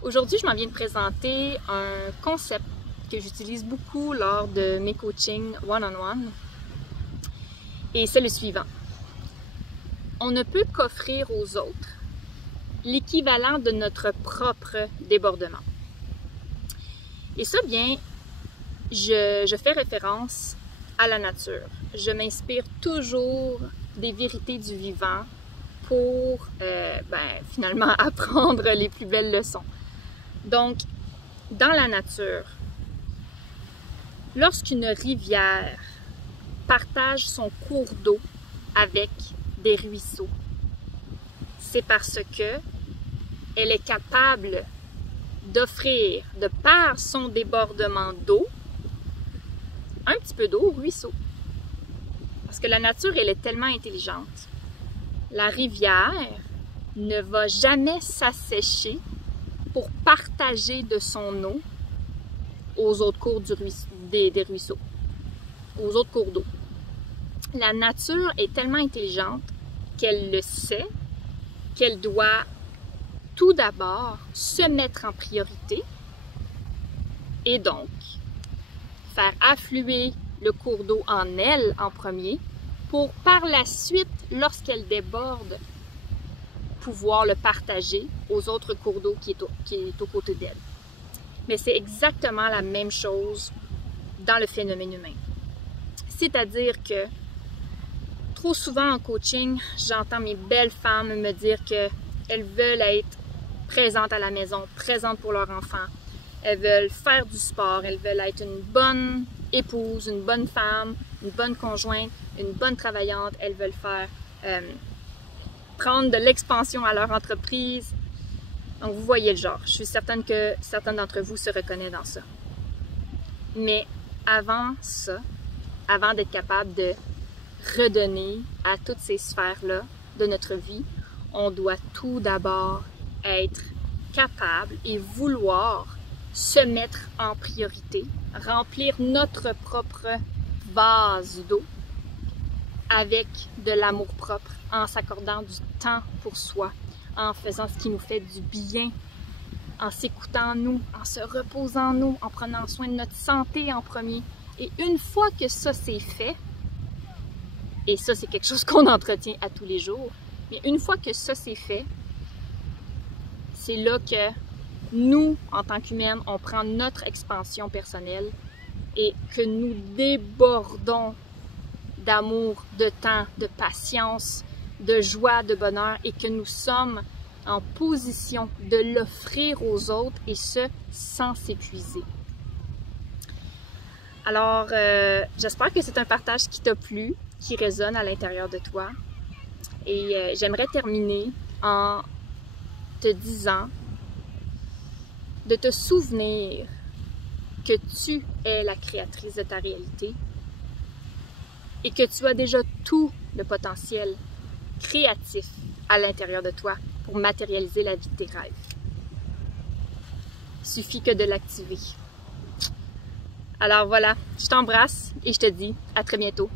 Aujourd'hui, je m'en viens de présenter un concept que j'utilise beaucoup lors de mes coachings one-on-one. Et c'est le suivant. On ne peut qu'offrir aux autres l'équivalent de notre propre débordement. Et ça, bien, je fais référence à la nature. Je m'inspire toujours des vérités du vivant pour finalement apprendre les plus belles leçons. Donc, dans la nature, lorsqu'une rivière partage son cours d'eau avec des ruisseaux, c'est parce que elle est capable d'offrir, de par son débordement d'eau, un petit peu d'eau au ruisseau. Parce que la nature, elle est tellement intelligente. La rivière ne va jamais s'assécher pour partager de son eau aux autres cours des ruisseaux, aux autres cours d'eau. La nature est tellement intelligente qu'elle le sait, qu'elle doit tout d'abord se mettre en priorité et donc faire affluer le cours d'eau en elle en premier pour par la suite, lorsqu'elle déborde, pouvoir le partager aux autres cours d'eau qui est aux côtés d'elle. Mais c'est exactement la même chose dans le phénomène humain. C'est-à-dire que trop souvent en coaching, j'entends mes belles femmes me dire qu'elles veulent être présentes à la maison, présentes pour leur enfant. Elles veulent faire du sport, elles veulent être une bonne épouse, une bonne femme, une bonne conjointe, une bonne travaillante. Elles veulent faire prendre de l'expansion à leur entreprise. Donc, vous voyez le genre. Je suis certaine que certains d'entre vous se reconnaissent dans ça. Mais avant ça, avant d'être capable de redonner à toutes ces sphères-là de notre vie, on doit tout d'abord être capable et vouloir se mettre en priorité, remplir notre propre vase d'eau avec de l'amour-propre, en s'accordant du temps pour soi, en faisant ce qui nous fait du bien, en s'écoutant nous, en se reposant nous, en prenant soin de notre santé en premier. Et une fois que ça c'est fait, et ça c'est quelque chose qu'on entretient à tous les jours, mais une fois que ça c'est fait, c'est là que nous, en tant qu'humaines, on prend notre expansion personnelle et que nous débordons d'amour, de temps, de patience, de joie, de bonheur et que nous sommes en position de l'offrir aux autres et ce, sans s'épuiser. Alors, j'espère que c'est un partage qui t'a plu, qui résonne à l'intérieur de toi. Et j'aimerais terminer en te disant de te souvenir que tu es la créatrice de ta réalité et que tu as déjà tout le potentiel créatif à l'intérieur de toi pour matérialiser la vie de tes rêves. Il suffit que de l'activer. Alors voilà, je t'embrasse et je te dis à très bientôt.